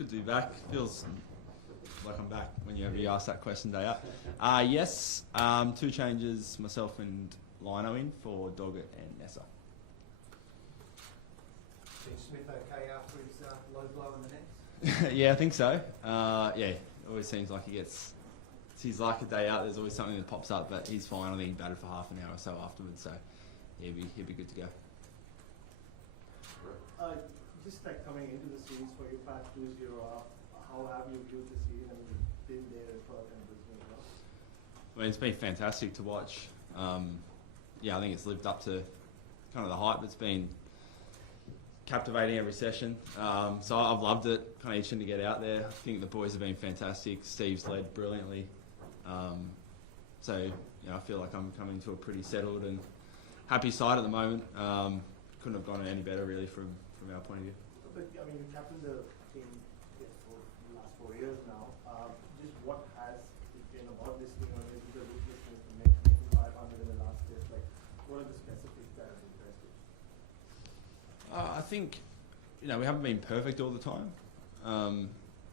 good to be back. Feels like I'm back whenever you ask that question day up. Yes, 2 changes, myself and Lino in for Doggett and Nessa. Is Smith okay after his low blow in the nets? Yeah, I think so. Yeah, it always seems like it's his like a day out. There's always something that pops up, but he's fine. I think he batted for half an hour or so afterwards, so yeah, he'll be good to go. Just like coming into the series for you, Pat, 2-0 up, how have you viewed the series? I mean, you've been there in Perth and Brisbane as well. I mean, it's been fantastic to watch. Yeah, I think it's lived up to kind of the hype. It's been captivating every session. So I've loved it, kind of itching to get out there. I think the boys have been fantastic. Steve's led brilliantly. So, you know, I feel like I'm coming to a pretty settled and happy side at the moment. Couldn't have gone any better, really, from our point of view. But, I mean, you captained the team for the last 4 years now. Just what has it been about this team? I mean, because this team to make 500 in the last test, like, what are the specifics that have impressed you? I think, you know, we haven't been perfect all the time.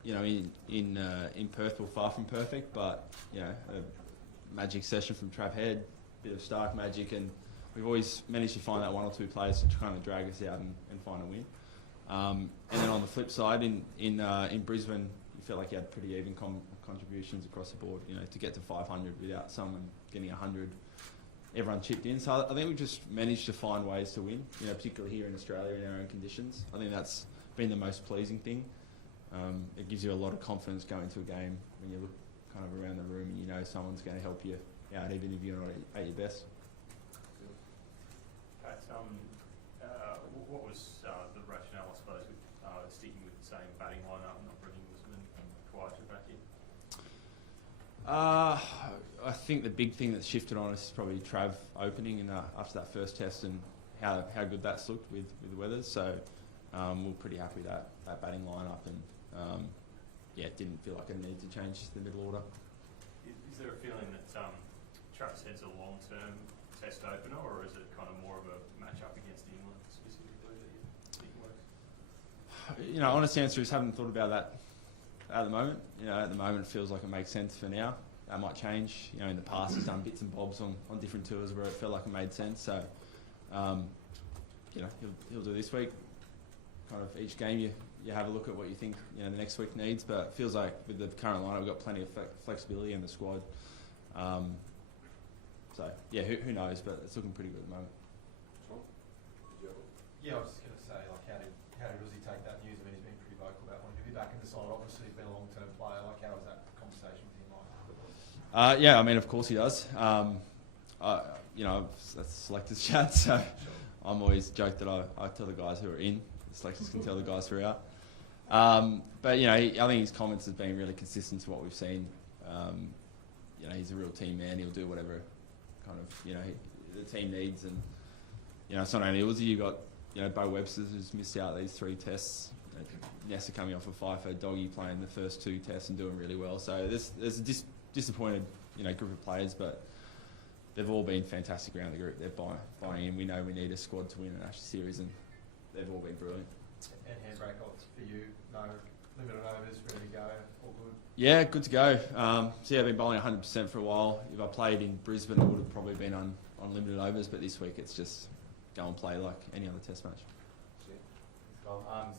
You know, in Perth we're far from perfect, but, you know, a magic session from Trav Head, bit of Stark magic, and we've always managed to find that 1 or 2 players to kind of drag us out and find a win. And then on the flip side, in Brisbane, you felt like you had pretty even contributions across the board. You know, to get to 500 without someone getting 100, everyone chipped in. So I think we just managed to find ways to win. You know, particularly here in Australia in our own conditions. I think that's been the most pleasing thing. It gives you a lot of confidence going into a game when you look kind of around the room and you know someone's going to help you out even if you're not at your best. Pat, what was the rationale, I suppose, with sticking with the same batting lineup and not bringing Usman and Khawaja back in? I think the big thing that's shifted on us is probably Trav opening and after that first test and how good that's looked with the weather. So we're pretty happy with that batting lineup and yeah, it didn't feel like a need to change the middle order. Is there a feeling that Travis Head's a long-term test opener, or is it kind of more of a match-up against England specifically that you think works? You know, honest answer is haven't thought about that at the moment. You know, at the moment it feels like it makes sense for now. That might change. You know, in the past he's done bits and bobs on different tours where it felt like it made sense. So, you know, he'll do this week. Kind of each game you have a look at what you think, you know, the next week needs, but it feels like with the current lineup we've got plenty of flexibility in the squad. So yeah, who knows, but it's looking pretty good at the moment. Yeah, I was just going to say, like, how did Uzi take that news? I mean, he's been pretty vocal about wanting to be back in the side. Obviously, he's been a long-term player. Like, how was that conversation with him like? Yeah, I mean, of course he does. You know, that's selectors chat, so I'm always joke that I tell the guys who are in. The selectors can tell the guys who are out. But, you know, I think his comments have been really consistent to what we've seen. You know, he's a real team man. He'll do whatever kind of, you know, the team needs. And, you know, it's not only Uzi. You've got, you know, Bo Webster who's missed out these 3 tests. You know, Nessa coming off a 5 for Doggy playing the first 2 tests and doing really well. So there's a disappointed, you know, group of players, but they've all been fantastic around the group. They're buying in. We know we need a squad to win an Ashes series, and they've all been brilliant. And handbrake odds for you? No limited overs, ready to go, all good? Yeah, good to go. So yeah, I've been bowling 100% for a while. If I played in Brisbane, it would have probably been on limited overs, but this week it's just go and play like any other test match.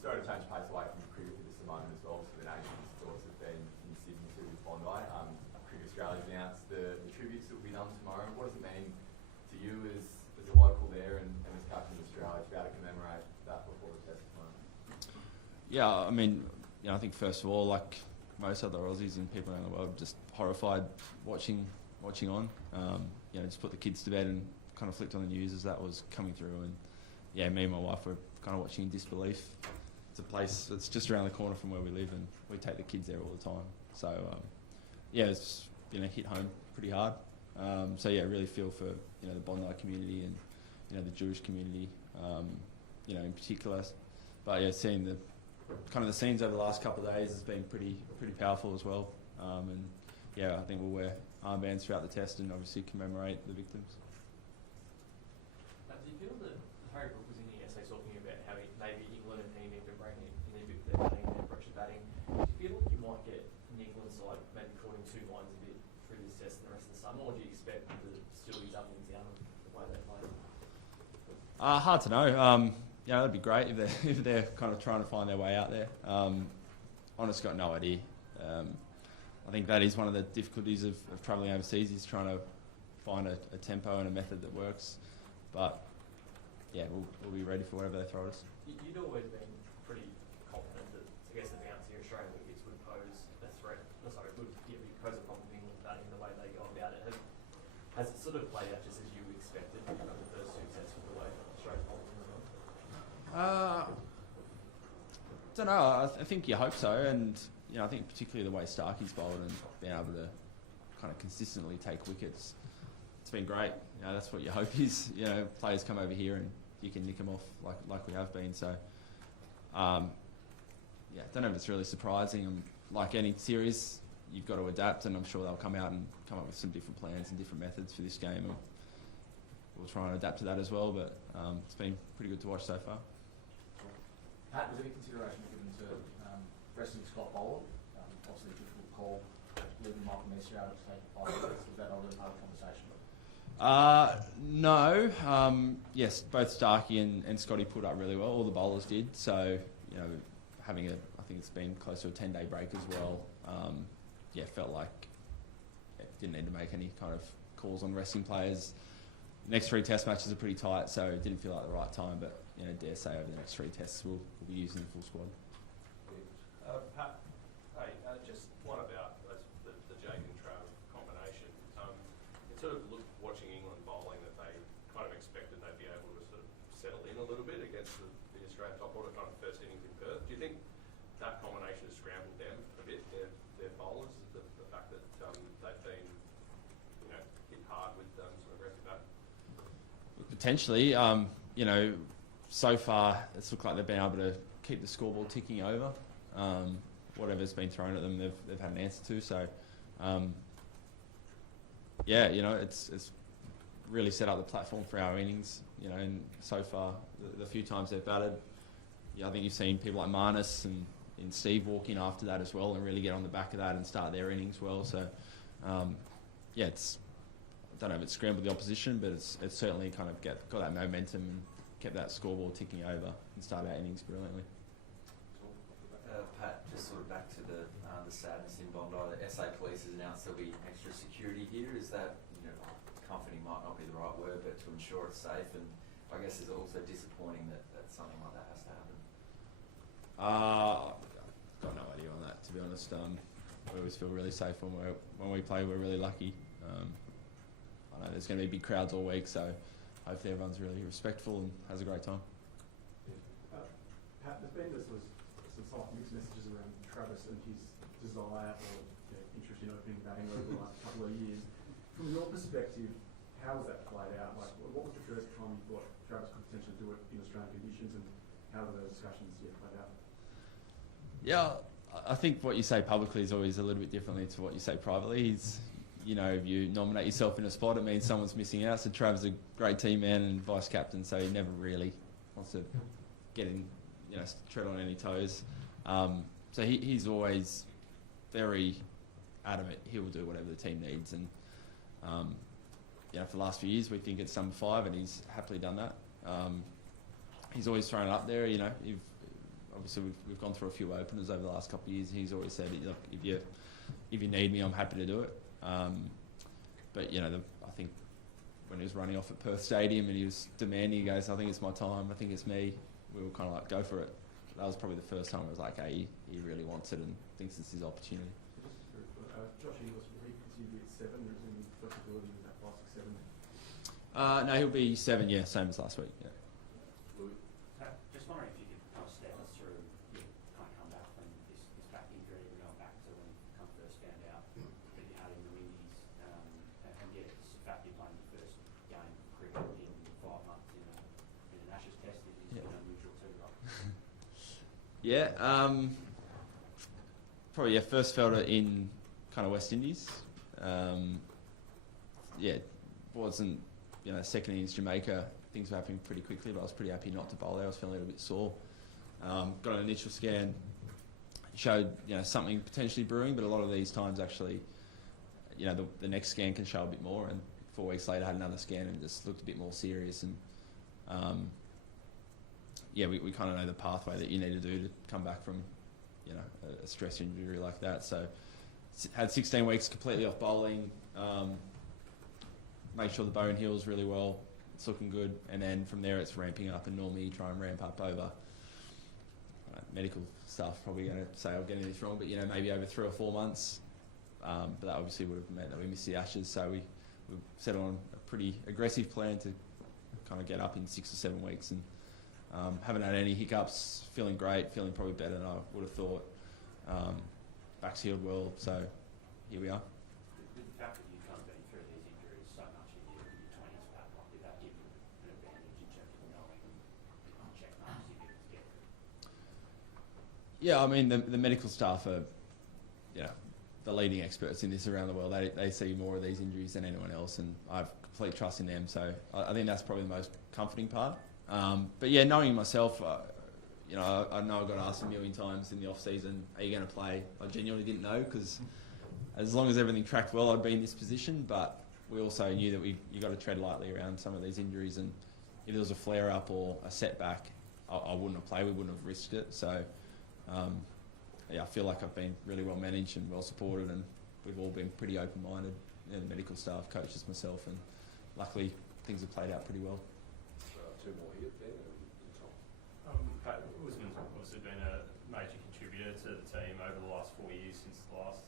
Sorry to change pace away from cricket for just a moment as well. So the nation's thoughts have been in Sydney to Bondi. Cricket Australia's announced the tributes that will be done tomorrow. What does it mean to you as a local there and as captain of Australia to be able to commemorate that before the test tomorrow? Yeah, I mean, you know, I think first of all, like most other Aussies and people around the world, just horrified watching on. You know, just put the kids to bed and kind of flicked on the news as that was coming through, and yeah, me and my wife were kind of watching in disbelief. It's a place that's just around the corner from where we live, and we take the kids there all the time. So yeah, it's, you know, hit home pretty hard. So yeah, really feel for, you know, the Bondi community and, you know, the Jewish community, you know, in particular. But yeah, seeing the kind of the scenes over the last couple of days has been pretty powerful as well. And yeah, I think we'll wear armbands throughout the test and obviously commemorate the victims. Do you feel that Harry Brook was in the essay talking about how maybe England and he need to bring in a bit of their batting and approach to batting? Hard to know. Yeah, that'd be great if they're kind of trying to find their way out there. Honestly, got no idea. I think that is one of the difficulties of travelling overseas, is trying to find a tempo and a method that works. But yeah, we'll be ready for whatever they throw at us. You'd always been pretty confident that, I guess, the bouncing Australian wickets would pose a threat. Pose a problem in England batting the way they go about it. Has it sort of played out just as you expected from the first two tests with the way Australia's bowling as well? Don't know. I think you hope so, and I think particularly the way Starkey's bowled and being able to kind of consistently take wickets, it's been great. That's what you hope is. Players come over here and you can nick them off like we have been. So, yeah, don't know if it's really surprising. Like any series, you've got to adapt, and I'm sure they'll come out and come up with some different plans and different methods for this game. And we'll try and adapt to that as well. But it's been pretty good to watch so far. Pat, was any consideration given to resting Scott Bowler? Obviously, a difficult call, leaving Michael Messer out to take 5 wickets. Was that already part of the conversation? No. Yes, both Starkey and Scotty put up really well. All the bowlers did. So, having I think it's been close to a 10-day break as well. Yeah, felt like didn't need to make any kind of calls on resting players. Next 3 test matches are pretty tight, so it didn't feel like the right time. But dare say over the next 3 tests we'll be using the full squad. Pat, hey, just one about the Jake and Trav combination. It sort of looked, watching England bowling, that they kind of expected they'd be able to sort of settle in a little bit against the Australian top order kind of first innings in Perth. Do you think that combination has scrambled them a bit, their bowlers, the fact that they've been hit hard with sort of resting back? Potentially, so far it's looked like they've been able to keep the scoreboard ticking over. Whatever's been thrown at them, they've had an answer to. So, yeah, it's really set up the platform for our innings. And so far, the few times they've batted, I think you've seen people like Marnus and Steve walk in after that as well and really get on the back of that and start their innings well. So, yeah, I don't know if it's scrambled the opposition, but it's certainly kind of got that momentum and kept that scoreboard ticking over and started our innings brilliantly. Pat, just sort of back to the sadness in Bondi. The SA Police has announced there'll be extra security here. Is that, comforting might not be the right word, but to ensure it's safe? And I guess it's also disappointing that something like that has to happen. I've got no idea on that, to be honest. We always feel really safe when we play. We're really lucky. I know there's going to be big crowds all week, so hopefully everyone's really respectful and has a great time. Pat, there's been some somewhat mixed messages around Travis and his desire or interest in opening batting over the last couple of years. From your perspective, how has that played out? Like, what was the first time you thought Travis could potentially do it in Australian conditions, and how have those discussions played out? Yeah, I think what you say publicly is always a little bit differently to what you say privately. If you nominate yourself in a spot, it means someone's missing out. So Trav's a great team man and vice captain, so he never really wants to get in, tread on any toes. So he's always very adamant he will do whatever the team needs. And for the last few years, we think it's number 5, and he's happily done that. He's always thrown it up there. Obviously we've gone through a few openers over the last couple of years. He's always said, look, if you need me, I'm happy to do it. But I think when he was running off at Perth Stadium and he was demanding, he goes, I think it's my time, I think it's me. We were kind of like, go for it. That was probably the first time I was like, hey, he really wants it and thinks it's his opportunity. Josh Inglis, will he continue at 7? Or is there any flexibility with that 5, 6, 7? No, he'll be 7, yeah, same as last week. Yeah. Just wondering if you could kind of step us through your kind of come back from this back injury, we're going back to when you first found out that you had in the Windies, and yet it's the fact you're playing your first game of cricket in 5 months in an Ashes test is Yeah. unusual too, right? Yeah, probably first felt it in kind of West Indies. Wasn't second innings Jamaica, things were happening pretty quickly, but I was pretty happy not to bowl there. I was feeling a little bit sore. Got an initial scan, showed something potentially brewing, but a lot of these times actually, the next scan can show a bit more. And 4 weeks later, I had another scan and just looked a bit more serious. And we kind of know the pathway that you need to do to come back from, a stress injury like that. So had 16 weeks completely off bowling, make sure the bone heals really well. It's looking good, and then from there it's ramping up, and normally you try and ramp up over medical stuff. Probably going to say I'm getting this wrong, but maybe over 3 or 4 months. But that obviously would have meant that we missed the Ashes, so we settled on a pretty aggressive plan to kind of get up in 6 or 7 weeks, and haven't had any hiccups. Feeling great, feeling probably better than I would have thought. Back's healed well, so here we are. With the fact that you've kind of been through these injuries so much in your 20s, Pat, did that give you an advantage in terms of knowing the check marks you needed to get through? Yeah, I mean, the medical staff are, the leading experts in this around the world. They see more of these injuries than anyone else, and I have complete trust in them. So I think that's probably the most comforting part. But yeah, knowing myself, I know I got asked a million times in the off season, are you going to play? I genuinely didn't know, because as long as everything tracked well, I'd be in this position. But we also knew that you got to tread lightly around some of these injuries, and if there was a flare up or a setback, I wouldn't have played. We wouldn't have risked it. So I feel like I've been really well managed and well supported, and we've all been pretty open minded, the medical staff, coaches, myself, and luckily things have played out pretty well. Two more here, Ben. Pat Usman's obviously been a major contributor to the team over the last 4 years since the last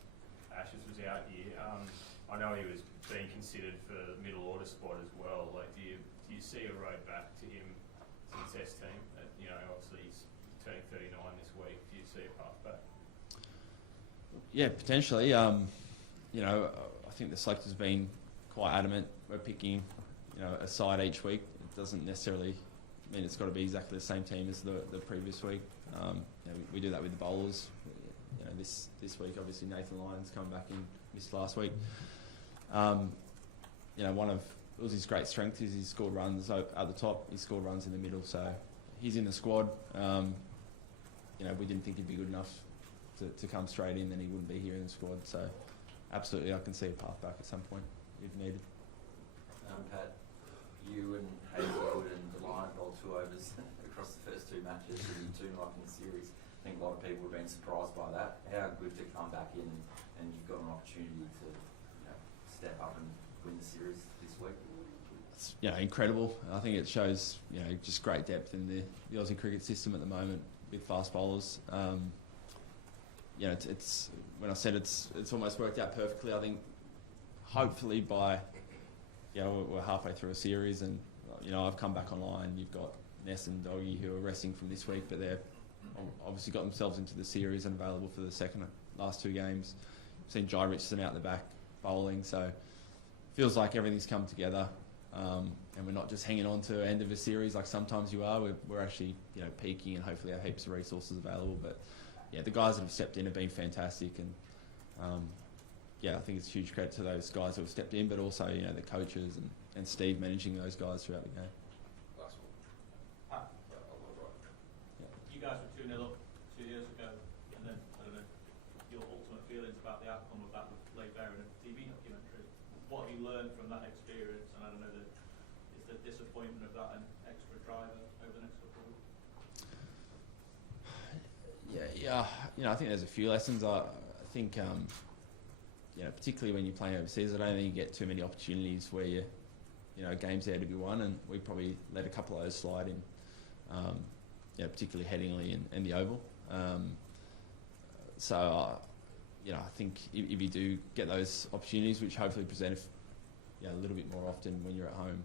Ashes was out here. I know he was being considered for the middle order spot as well. Like, do you see a road back to him to the Test team? Obviously he's turning 39 this week. Do you see a path back? Yeah, potentially. I think the selector's been quite adamant. We're picking, a side each week. It doesn't necessarily mean it's got to be exactly the same team as the previous week. We do that with the bowlers. This week, obviously Nathan Lyon's come back and missed last week. One of Uzi's great strengths is he's scored runs at the top. He's scored runs in the middle, so he's in the squad. We didn't think he'd be good enough to come straight in, then he wouldn't be here in the squad. So absolutely, I can see a path back at some point if needed. Pat, you and Hazelwood and Lion bowled 2 overs across the first 2 matches, and 2-0 in the series. I think a lot of people have been surprised by that. How good to come back in and you've got an opportunity to step up and win the series this week? It's incredible. I think it shows just great depth in the Aussie cricket system at the moment with fast bowlers. It's when I said it's almost worked out perfectly. I think hopefully by we're halfway through a series, and I've come back online. You've got Ness and Doggy who are resting from this week, but they're obviously got themselves into the series and available for the last 2 games. I've seen Jai Richardson out the back bowling, so it feels like everything's come together, and we're not just hanging on to the end of a series like sometimes you are. We're actually peaking, and hopefully have heaps of resources available. But the guys that have stepped in have been fantastic, and I think it's huge credit to those guys who have stepped in, but also the coaches and Steve managing those guys throughout the game. Last one. You guys were 2-0 up 2 years ago, and then I don't know your ultimate feelings about the outcome of that with Lee Bear in a TV documentary. What have you learned from that experience? And I don't know, is the disappointment of that an extra driver over the next couple of weeks? I think there's a few lessons. I think particularly when you're playing overseas, I don't think you get too many opportunities where games there to be won, and we probably let a couple of those slide in, particularly Headingley and the Oval. I think if you do get those opportunities, which hopefully present a little bit more often when you're at home,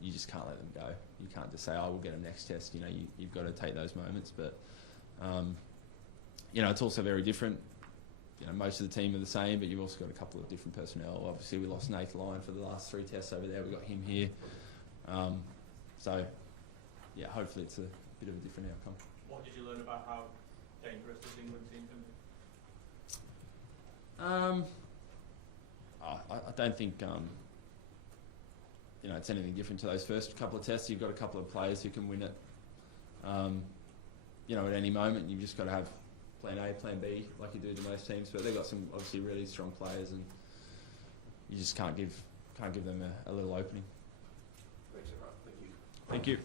you just can't let them go. You can't just say, we'll get them next test. You've got to take those moments. But, it's also very different. Most of the team are the same, but you've also got a couple of different personnel. Obviously, we lost Nathan Lyon for the last 3 tests over there. We got him here. Hopefully it's a bit of a different outcome. What did you learn about how dangerous this England team can be? I don't think it's anything different to those first couple of tests. You've got a couple of players who can win it. At any moment, you've just got to have plan A, plan B, like you do to most teams. But they've got some obviously really strong players, and you just can't give them a little opening. Thanks, everyone. Thank you. Thank you.